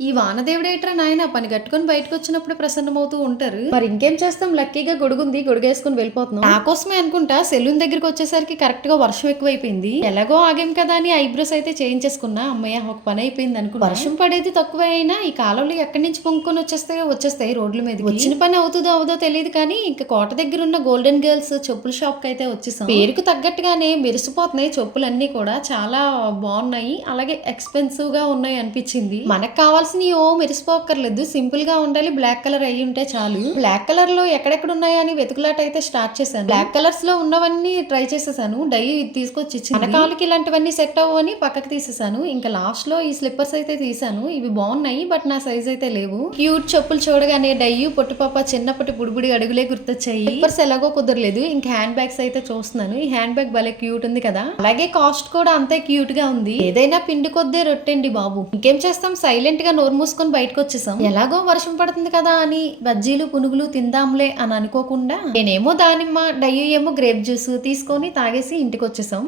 ఈ వానదేవుడేట్రా నాయన? పని కట్టుకొని బయటకు వచ్చినప్పుడు ప్రసన్నమవుతూ ఉంటారు. మరి ఇంకేం చేస్తాం? లక్కీగా గొడుగుంది గొడుగేసుకుని వెళ్ళిపోతున్నాం. నా కోసమే అనుకుంటా సెలూన్ దగ్గరికి వచ్చేసరికి కరెక్ట్గా వర్షం ఎక్కువైపోయింది. ఎలాగో ఆగేం కదా అని ఐబ్రోస్ అయితే చేయించేసుకున్నా. అమ్మయ్య ఒక పని అయిపోయింది అనుకున్నా. వర్షం పడేది తక్కువ అయినా ఈ కాలంలో ఎక్కడి నుంచి పొంగుకొని వచ్చేస్తాయో వచ్చేస్తాయి రోడ్ల మీద వచ్చిన పని అవుతుందో అవుదో తెలియదు కానీ ఇంకా కోట దగ్గర ఉన్న గోల్డెన్ గర్ల్స్ చెప్పుల షాప్కి అయితే వచ్చేసాం. పేరుకు తగ్గట్టుగానే మెరిసిపోతున్నాయి చెప్పులన్నీ కూడా. చాలా బాగున్నాయి. అలాగే ఎక్స్పెన్సివ్గా ఉన్నాయి అనిపించింది. మనకు కావాల్సిన ఓ మెరిసిపోక్కర్లేదు సింపుల్గా ఉండాలి బ్లాక్ కలర్ అయ్యి ఉంటే చాలు. బ్లాక్ కలర్లో ఎక్కడెక్కడ ఉన్నాయా అని వెతుకులాట అయితే స్టార్ట్ చేశాను. బ్లాక్ కలర్స్లో ఉన్నవన్నీ ట్రై చేసేసాను. డై తీసుకొచ్చి ఇచ్చింది. ఇలాంటివన్నీ సెట్ అవ్వని పక్కకి తీసేసాను. ఇంకా లాస్ట్లో ఈ స్లిప్పర్స్ అయితే తీసాను. ఇవి బాగున్నాయి బట్ నా సైజ్ అయితే లేవు. క్యూట్ చెప్పులు చూడగానే డయ్యు పొట్టుపాప చిన్నప్పటి బుడిబుడి అడుగులే గుర్తొచ్చాయి. స్లిప్పర్స్ ఎలాగో కుదరలేదు. ఇంకా హ్యాండ్ బ్యాగ్స్ అయితే చూస్తున్నాను. ఈ హ్యాండ్ బ్యాగ్ భలే క్యూట్ ఉంది కదా. అలాగే కాస్ట్ కూడా అంతే క్యూట్గా ఉంది. ఏదైనా పిండి కొద్దే రొట్టెండి బాబు. ఇంకేం చేస్తాం? సైలెంట్గా నోరు మూసుకొని బయటకు వచ్చేసాం. ఎలాగో వర్షం పడుతుంది కదా అని బజ్జీలు పునుగులు తిందాంలే అని అనుకోకుండా నేనేమో దానిమ్మ డయ్యేమో ఏమో గ్రేప్ జ్యూస్ తీసుకొని తాగేసి ఇంటికి వచ్చేసాం.